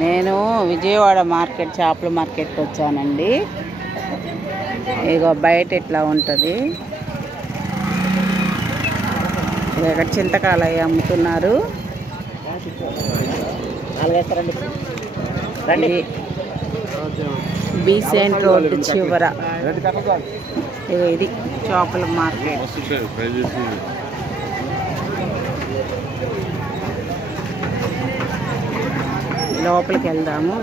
నేను విజయవాడ మార్కెట్ చేపల మార్కెట్కి వచ్చానండి. ఇగో బయట ఇట్లా ఉంటుంది. ఇక్కడ చింతకాలయ్య అమ్ముతున్నారు. Besant road. చివర. ఇది చేపల మార్కెట్. లోపలికి వెళ్దాము.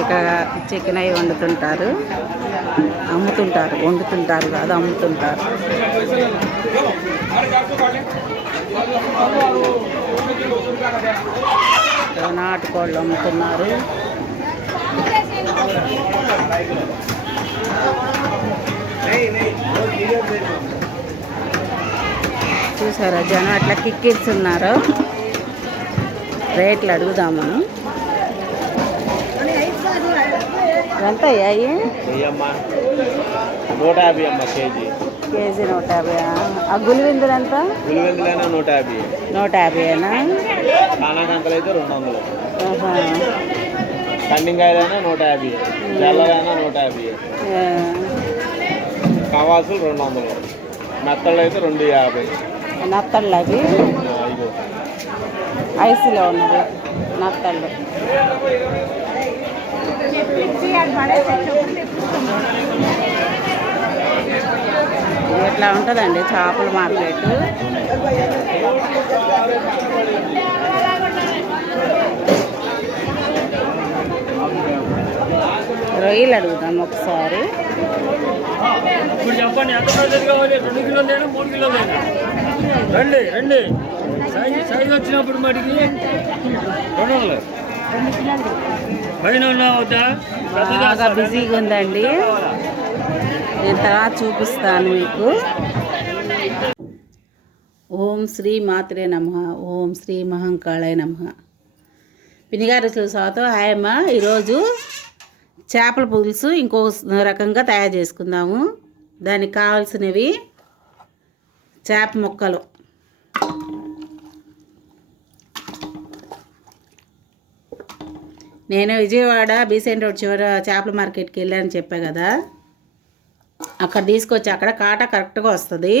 ఇక చికెన్ అవి వండుతుంటారు. అమ్ముతుంటారు. వండుతుంటారు కాదు అమ్ముతుంటారు. నాటుకోళ్ళు అమ్ముతున్నారు. చూసారా జనం అట్లా కిక్కిస్తున్నారు రేట్లు అడుగుదామని ఎంత అయ్యాయి? నూట యాభై అమ్మ కేజీ. కేజీ నూట యాభై ఆ? గులివిందులు ఎంత? పులివెందులైనా నూట యాభై. నూట యాభైనా కానాకంకలు అయితే రెండు వందలు. కండింకాయలైనా నూట యాభై. తెల్లలైనా నూట యాభై. కవాసులు రెండు వందలు. మెత్తళ్ళు అయితే రెండు యాభై. నత్తళ్ళు అవి. ఐసీలో ఉన్నది నత్తళ్ళు ఇది ఇట్లా ఉంటుందండి చేపల మార్కెట్? రొయ్యలు అడుగుదాం ఒకసారి. ఇప్పుడు చెప్పండి ఎంత కావాలి? రెండు కిలోలు రండి రండి. సైజ్ వచ్చినప్పుడు మటుకి రెండు వందలు పైన ఉన్నా వద్దా? పెద్దదా బాగా బిజీగా ఉందండి. నేను తర్వాత చూపిస్తాను మీకు. ఓం శ్రీ మాత్రే నమ. ఓం శ్రీ మహంకాళాయ నమ. పినిగారు స్వాగతం హాయమ్మ. ఈరోజు చేపల పులుసు ఇంకో రకంగా తయారు చేసుకుందాము. దానికి కావాల్సినవి చేప ముక్కలు. నేను విజయవాడ బీసెంట్ రోడ్ చివర చేపల మార్కెట్కి వెళ్ళాను చెప్పా కదా. అక్కడ తీసుకొచ్చి అక్కడ కాట కరెక్ట్గా వస్తుంది.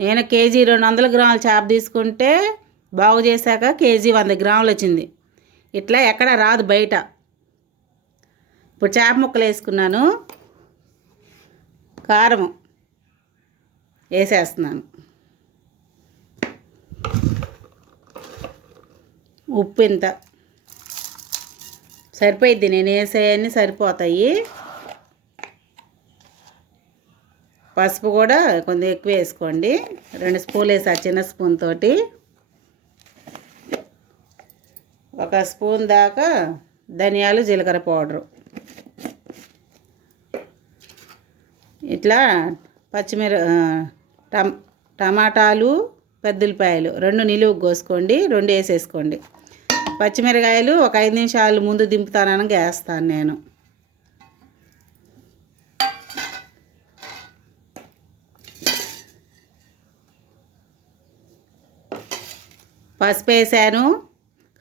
నేను కేజీ రెండు వందల గ్రాముల చేప తీసుకుంటే బాగు చేశాక కేజీ వంద గ్రాములు వచ్చింది. ఇట్లా ఎక్కడ రాదు బయట. ఇప్పుడు చేప ముక్కలు వేసుకున్నాను. కారం వేసేస్తున్నాను. ఉప్పు ఇంత. సరిపోయిద్ది. నేను వేసేయన్నీ సరిపోతాయి. పసుపు కూడా కొంచెం ఎక్కువ వేసుకోండి. రెండు స్పూన్లు వేసా చిన్న స్పూన్ తోటి. ఒక స్పూన్ దాకా ధనియాలు జీలకర్ర పౌడరు. ఇట్లా పచ్చిమిర ఆ, టమాటాలు పెద్దలపాయలు రెండు నిలువు కోసుకోండి. రెండు వేసేసుకోండి. పచ్చిమిరకాయలు ఒక ఐదు నిమిషాలు ముందు దింపుతానని వేస్తాను నేను. పసుపు వేసాను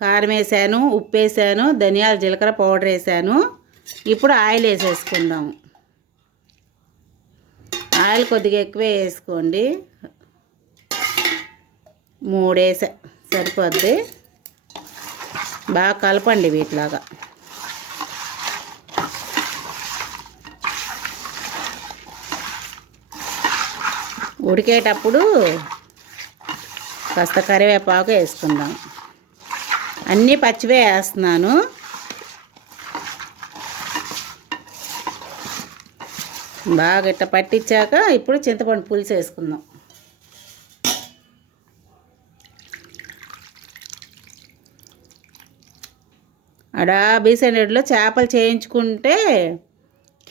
కారం వేసాను ఉప్పు వేసాను ధనియాల జీలకర్ర పౌడర్ వేసాను. ఇప్పుడు ఆయిల్ వేసేసుకుందాము ఆయిల్ కొద్దిగా ఎక్కువ వేసుకోండి. మూడేసా సరిపోద్ది. బాగా కలపండి వీటిలాగా. ఉడికేటప్పుడు కాస్త కరివేపాకు వేసుకుందాం. అన్నీ పచ్చివే వేస్తున్నాను. బాగా ఇట్ట పట్టించాక ఇప్పుడు చింతపండు పులుసు వేసుకుందాం. అడా బీసెండెడ్లో చేపలు చేయించుకుంటే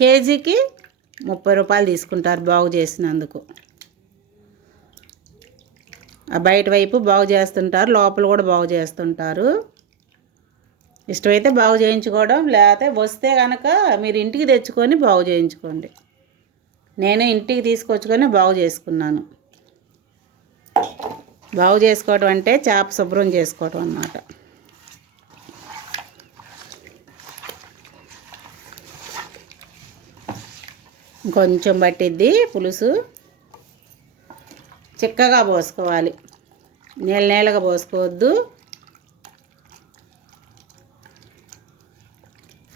కేజీకి ముప్పై రూపాయలు తీసుకుంటారు బాగు చేసినందుకు. ఆ బయట వైపు బాగు చేస్తుంటారు లోపల కూడా బాగు చేస్తుంటారు. ఇష్టమైతే బాగు చేయించుకోవడం లేకపోతే వస్తే కనుక మీరు ఇంటికి తెచ్చుకొని బాగు చేయించుకోండి. నేను ఇంటికి తీసుకొచ్చుకొని బాగు చేసుకున్నాను. బాగు చేసుకోవడం అంటే చేప శుభ్రం చేసుకోవడం అన్నమాట. కొంచెం పట్టిద్ది పులుసు. చిక్కగా పోసుకోవాలి. నీళ్ళ నీళ్ళగా పోసుకోవద్దు.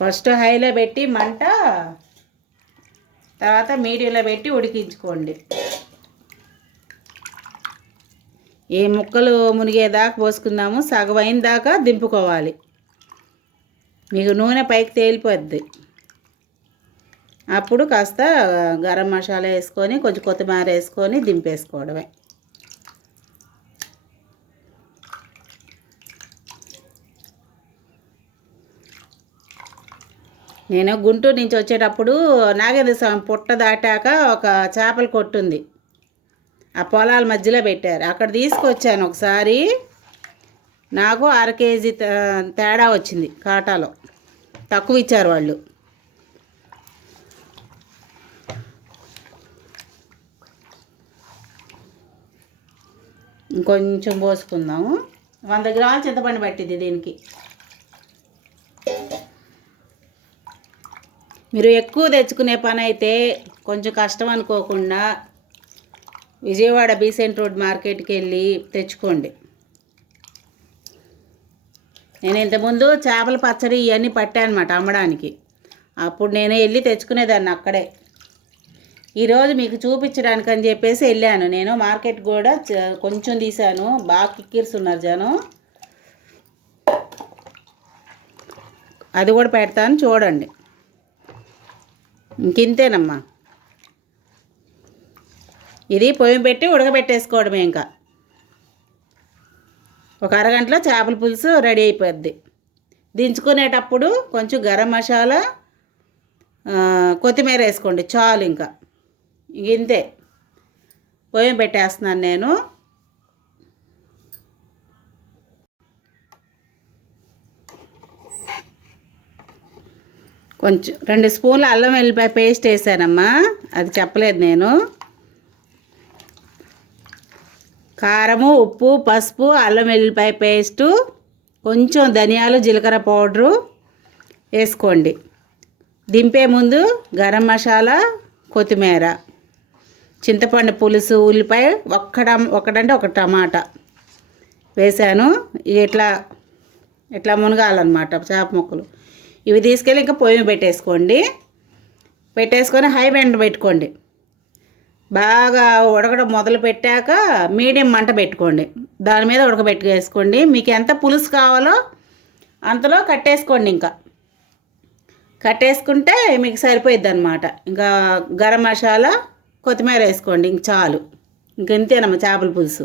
ఫస్ట్ హైలో పెట్టి మంట తర్వాత మీడియంలో పెట్టి ఉడికించుకోండి. ఏ ముక్కలు మునిగేదాకా పోసుకుందాము సగం అయిన దాకా దింపుకోవాలి. మీకు నూనె పైకి తేలిపోద్ది. అప్పుడు కాస్త గరం మసాలా వేసుకొని కొంచెం కొత్తిమీర వేసుకొని దింపేసుకోవడమే. నేను గుంటూరు నుంచి వచ్చేటప్పుడు నాగేంద్ర స్వామి పుట్ట దాటాక ఒక చేపల కొట్టుంది ఆ పొలాల మధ్యలో పెట్టారు. అక్కడ తీసుకొచ్చాను ఒకసారి. నాకు అర కేజీ తేడా వచ్చింది కాటాలో. తక్కువ ఇచ్చారు వాళ్ళు. ఇంకొంచెం పోసుకుందాము. వంద గ్రాములు చింతపండు పట్టింది దీనికి. మీరు ఎక్కువ తెచ్చుకునే పని అయితే కొంచెం కష్టం అనుకోకుండా విజయవాడ బీసెంట్ రోడ్ మార్కెట్కి వెళ్ళి తెచ్చుకోండి. నేను ఇంతకుముందు చేపల పచ్చడి ఇవన్నీ పట్టానమాట అమ్మడానికి. అప్పుడు నేను వెళ్ళి తెచ్చుకునేదాన్ని అక్కడే. ఈరోజు మీకు చూపించడానికి అని చెప్పేసి వెళ్ళాను. నేను మార్కెట్ కూడా చ- కొంచెం తీశాను. బాగా కిక్కిరుస్తున్నారు జనం. అది కూడా పెడతాను చూడండి. ఇంకింతేనమ్మా. ఇది పొయ్యి పెట్టి ఉడకబెట్టేసుకోవడమే ఇంకా. ఒక అరగంటలో చేపల పులుసు రెడీ అయిపోద్ది. దించుకునేటప్పుడు కొంచెం గరం మసాలా కొత్తిమీర వేసుకోండి చాలు ఇంకా. ఇంతే పోయం పెట్టేస్తున్నాను నేను. కొంచెం రెండు స్పూన్లు అల్లం వెల్లిపాయ పేస్ట్ వేసానమ్మా. అది చెప్పలేదు నేను. కారము ఉప్పు పసుపు అల్లం వెల్లిపాయ పేస్టు కొంచెం ధనియాలు జీలకర్ర పౌడరు వేసుకోండి. దింపే ముందు గరం మసాలా కొత్తిమీర. చింతపండు పులుసు ఉల్లిపాయ ఒక్కడ ఒకటంటే ఒక టమాటా వేసాను ఇట్లా ఇట్లా మునగాలన్నమాట చేప ముక్కలు. ఇవి తీసుకెళ్ళి ఇంకా పొయ్యి పెట్టేసుకోండి. పెట్టేసుకొని హై వెంట పెట్టుకోండి. బాగా ఉడకడం మొదలు పెట్టాక మీడియం మంట పెట్టుకోండి. దాని మీద ఉడకబెట్టుకేసుకోండి మీకు ఎంత పులుసు కావాలో అంతలో కట్టేసుకోండి ఇంకా. కట్టేసుకుంటే మీకు సరిపోయిద్ది అనమాట ఇంకా గరం మసాలా కొత్తిమీర వేసుకోండి ఇంక చాలు. ఇంకెంతేనమ్మ చేపల పులుసు.